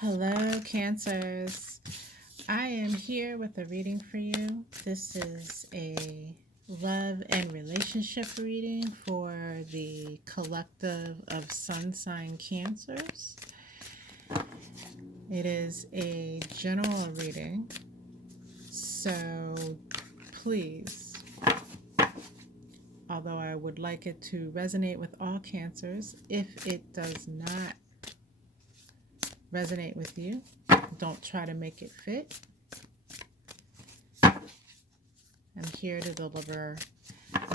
Hello, Cancers. I am here with a reading for you. This is a love and relationship reading for the collective of sun sign Cancers. It is a general reading, so please, although I would like it to resonate with all Cancers, if it does not resonate with you, don't try to make it fit. I'm here to deliver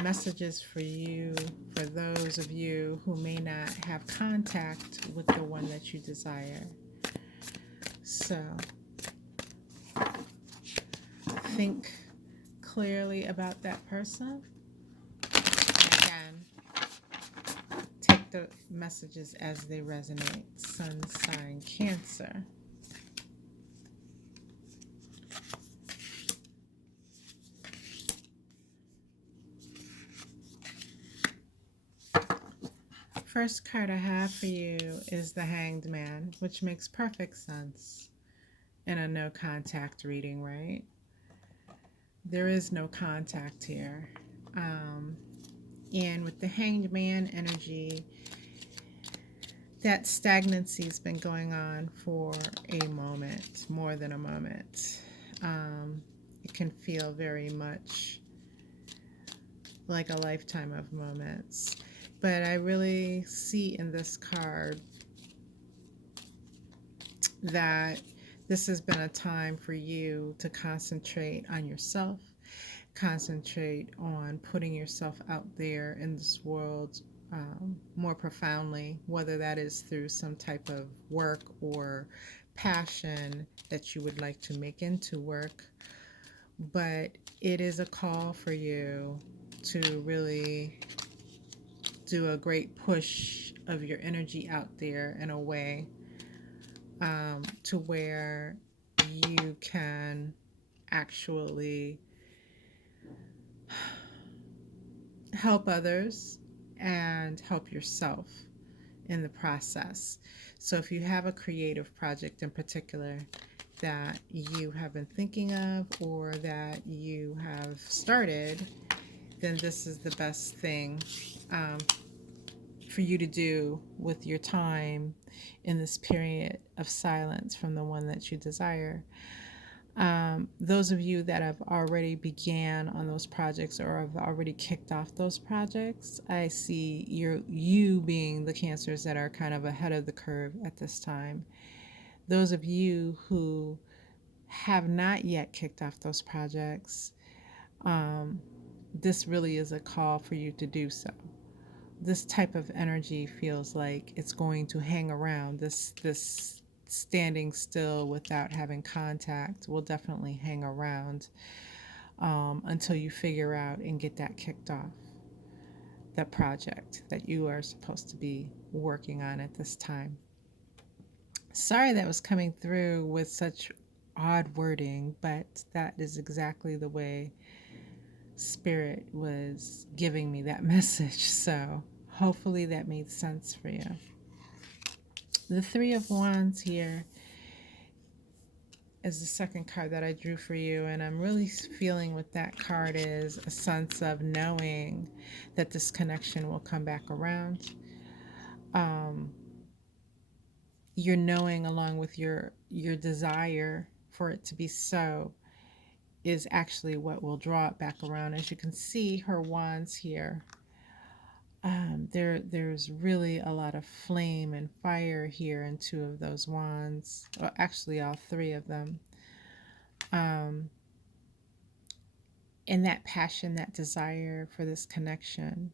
messages for you, for those of you who may not have contact with the one that you desire. So, think clearly about that person. And again, take the messages as they resonate. Sun sign Cancer. First card I have for you is the Hanged Man, which makes perfect sense in a no contact reading, right? There is no contact here. And with the Hanged Man energy, that stagnancy has been going on for a moment, more than a moment. It can feel very much like a lifetime of moments. But I really see in this card that this has been a time for you to concentrate on yourself, concentrate on putting yourself out there in this world more profoundly, whether that is through some type of work or passion that you would like to make into work. But it is a call for you to really do a great push of your energy out there in a way to where you can actually help others and help yourself in the process. So if you have a creative project in particular that you have been thinking of or that you have started, then this is the best thing for you to do with your time in this period of silence from the one that you desire. Those of you that have already began on those projects or have already kicked off those projects, I see you being the Cancers that are kind of ahead of the curve at this time. Those of you who have not yet kicked off those projects, this really is a call for you to do so. This type of energy feels like it's going to hang around. This standing still without having contact will definitely hang around until you figure out and get that kicked off, that project that you are supposed to be working on at this time. Sorry that was coming through with such odd wording, but that is exactly the way Spirit was giving me that message. So hopefully that made sense for you. The Three of Wands here is the second card that I drew for you, and I'm really feeling what that card is a sense of knowing that this connection will come back around. Your knowing, along with your desire for it to be so, is actually what will draw it back around. As you can see, her wands here. There's really a lot of flame and fire here in two of those wands, or actually all three of them. And that passion, that desire for this connection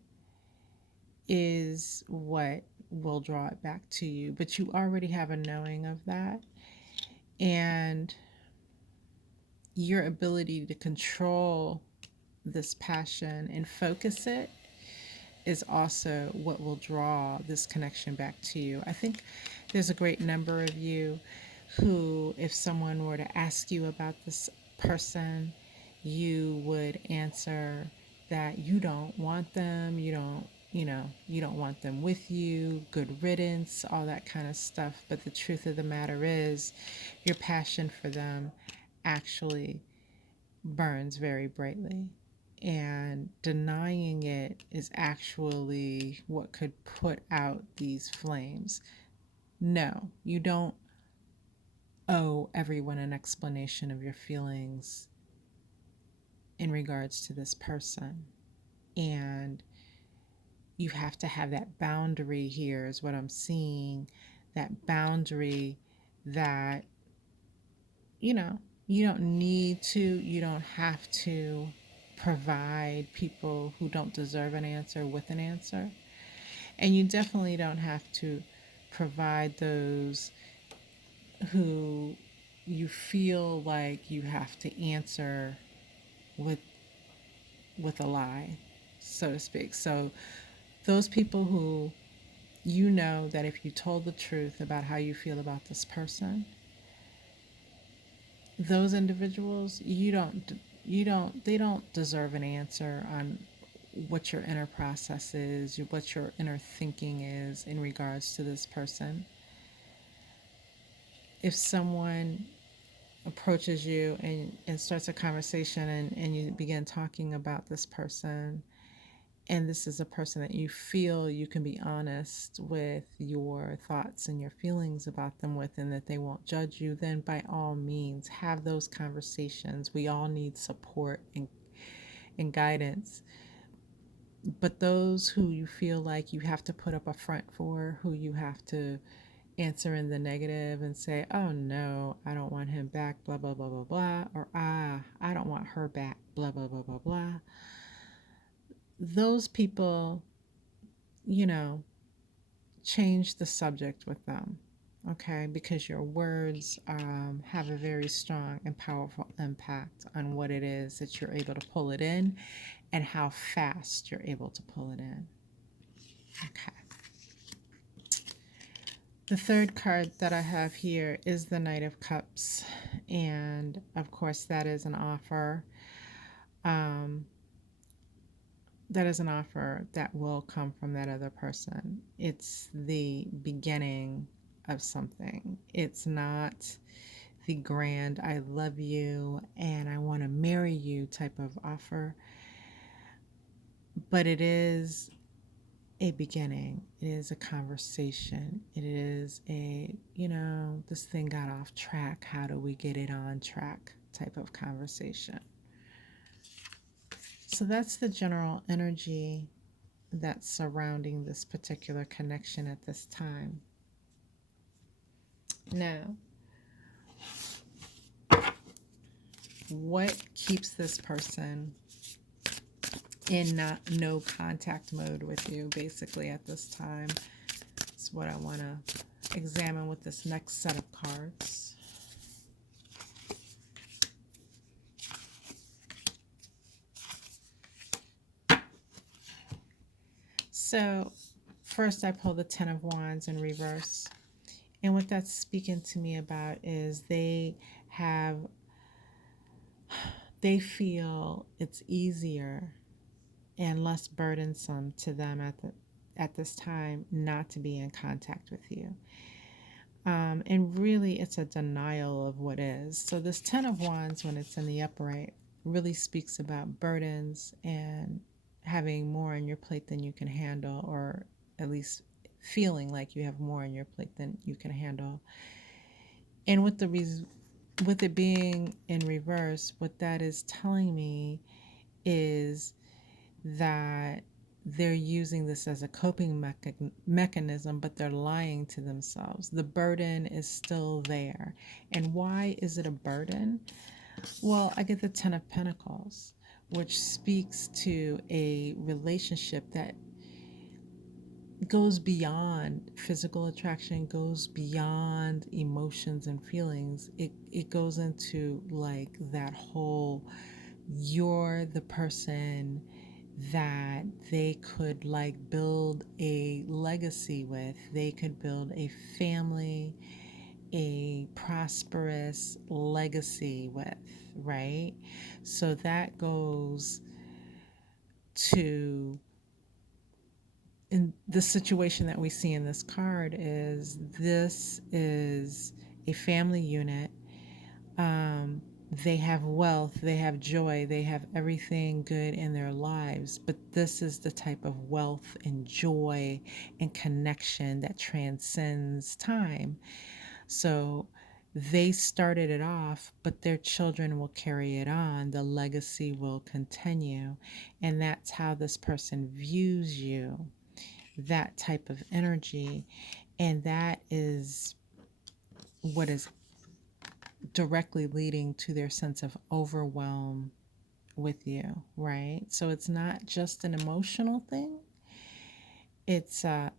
is what will draw it back to you. But you already have a knowing of that. And your ability to control this passion and focus it is also what will draw this connection back to you. I think there's a great number of you who, if someone were to ask you about this person, you would answer that you don't want them, you don't you don't want them with you, good riddance, all that kind of stuff. But the truth of the matter is, your passion for them actually burns very brightly. And denying it is actually what could put out these flames. No, you don't owe everyone an explanation of your feelings in regards to this person. And you have to have that boundary here, is what I'm seeing. That boundary that, you know, you don't need to, you don't have to provide people who don't deserve an answer with an answer. And you definitely don't have to provide those who you feel like you have to answer with a lie, so to speak. So those people who, that if you told the truth about how you feel about this person, those individuals, they don't deserve an answer on what your inner process is, what your inner thinking is in regards to this person. If someone approaches you and starts a conversation, and you begin talking about this person, and this is a person that you feel you can be honest with your thoughts and your feelings about them with, and that they won't judge you, then by all means have those conversations. We all need support and guidance. But those who you feel like you have to put up a front for, who you have to answer in the negative and say, oh no, I don't want him back, blah, blah, blah, blah, blah, or I don't want her back, blah, blah, blah, blah, blah. Those people, you know, change the subject with them, okay? Because your words have a very strong and powerful impact on what it is that you're able to pull it in and how fast you're able to pull it in. Okay. The third card that I have here is the Knight of Cups. And of course, that is an offer. That is an offer that will come from that other person. It's the beginning of something. It's not the grand, I love you and I want to marry you type of offer, but it is a beginning. It is a conversation. It is a, this thing got off track. How do we get it on track type of conversation? So that's the general energy that's surrounding this particular connection at this time. Now, what keeps this person in no contact mode with you basically at this time? That's what I want to examine with this next set of cards. So first I pull the Ten of Wands in reverse. And what that's speaking to me about is they feel it's easier and less burdensome to them at this time not to be in contact with you. And really, it's a denial of what is. So this Ten of Wands, when it's in the upright, really speaks about burdens and having more on your plate than you can handle, or at least feeling like you have more on your plate than you can handle. And with it being in reverse, what that is telling me is that they're using this as a coping mechanism, but they're lying to themselves. The burden is still there. And why is it a burden? Well, I get the Ten of Pentacles, which speaks to a relationship that goes beyond physical attraction, goes beyond emotions and feelings. It goes into like that whole, you're the person that they could like build a legacy with. They could build a family, a prosperous legacy with, right? So that goes to in the situation that we see in this card is this is a family unit. um, they have wealth, they have joy, they have everything good in their lives, but this is the type of wealth and joy and connection that transcends time. So they started it off, but their children will carry it on. The legacy will continue. And that's how this person views you, that type of energy. And that is what is directly leading to their sense of overwhelm with you, right? So it's not just an emotional thing. It's a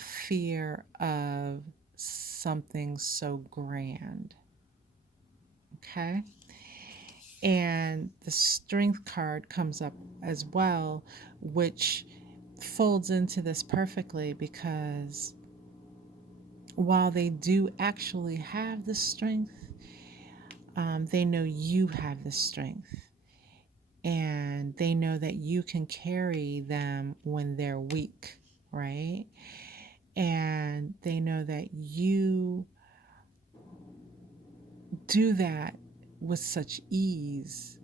fear of something so grand. Okay. And the strength card comes up as well, which folds into this perfectly because while they do actually have the strength, they know you have the strength, and they know that you can carry them when they're weak, right? And they know that you do that with such ease,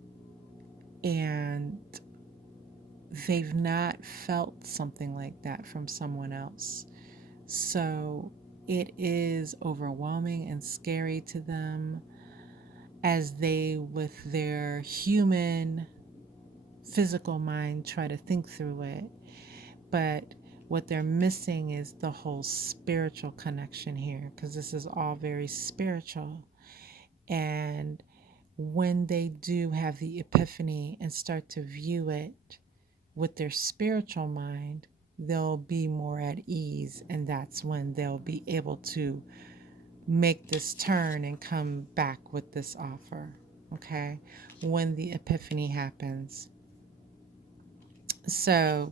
and they've not felt something like that from someone else. So it is overwhelming and scary to them as they, with their human, physical mind, try to think through it. But what they're missing is the whole spiritual connection here, because this is all very spiritual. And when they do have the epiphany and start to view it with their spiritual mind, they'll be more at ease, and that's when they'll be able to make this turn and come back with this offer. Okay, when the epiphany happens. So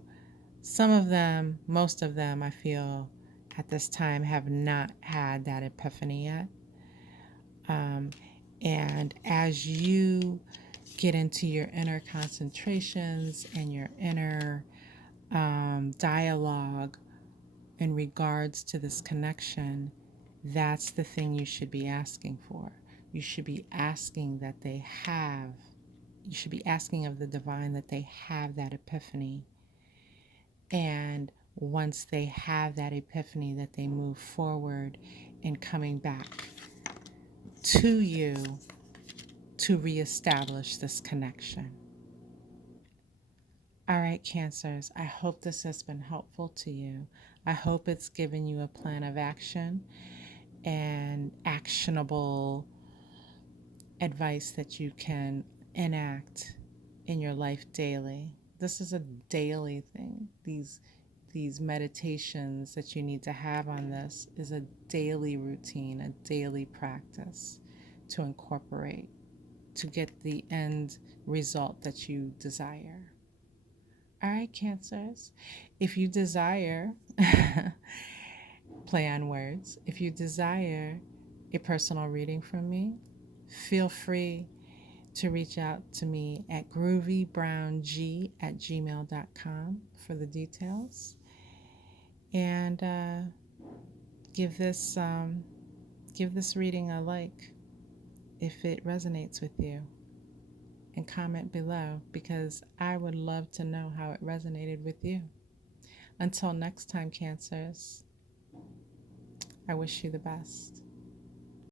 some of them, most of them, I feel at this time have not had that epiphany yet. um, and as you get into your inner concentrations and your inner dialogue in regards to this connection, that's the thing you should be asking for. You should be asking that they have, you should be asking of the divine that they have that epiphany. And once they have that epiphany, that they move forward in coming back to you to reestablish this connection. All right, Cancers, I hope this has been helpful to you. I hope it's given you a plan of action and actionable advice that you can enact in your life daily. This is a daily thing. These meditations that you need to have on this is a daily routine, a daily practice to incorporate to get the end result that you desire. All right, Cancers. If you desire, play on words, if you desire a personal reading from me, feel free to reach out to me at groovybrownG@gmail.com for the details. And give this reading a like if it resonates with you, and comment below because I would love to know how it resonated with you. Until next time, Cancers, I wish you the best.